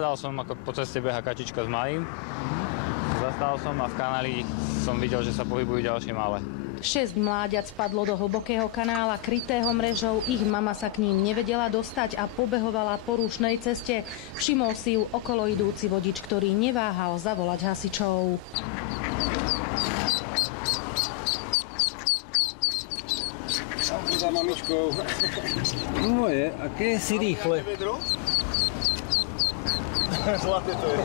Hľadal som, ako po ceste beha kačička s malým. Zastal som a v kanáli som videl, že sa pohybujú ďalšie malé. 6 mláďat spadlo do hlbokého kanála krytého mrežou. Ich mama sa k ním nevedela dostať a pobehovala po rušnej ceste. Všimol si ju okolo idúci vodič, ktorý neváhal zavolať hasičov. Za mamičkou. Moje, aké si rýchle. Zlaté to je.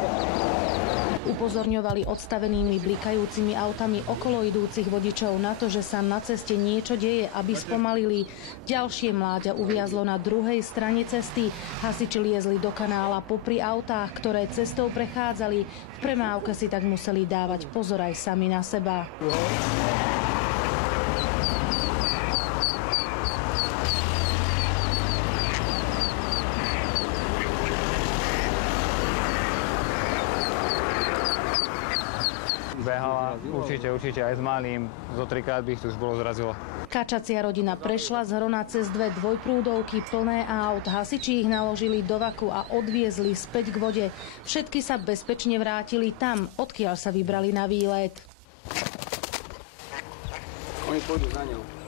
Upozorňovali odstavenými blikajúcimi autami okolo idúcich vodičov na to, že sa na ceste niečo deje, aby spomalili. Ďalšie mláďa uviazlo na druhej strane cesty. Hasiči liezli do kanála popri autách, ktoré cestou prechádzali. V premávke si tak museli dávať pozor aj sami na seba. Behala určite aj s malým. Zo 3-krát by ich tu už bolo zrazilo. Kačacia rodina prešla z Hrona cez 2 dvojprúdovky plné aut. Hasiči ich naložili do vaku a odviezli späť k vode. Všetky sa bezpečne vrátili tam, odkiaľ sa vybrali na výlet. Oni pôjdu za ňou.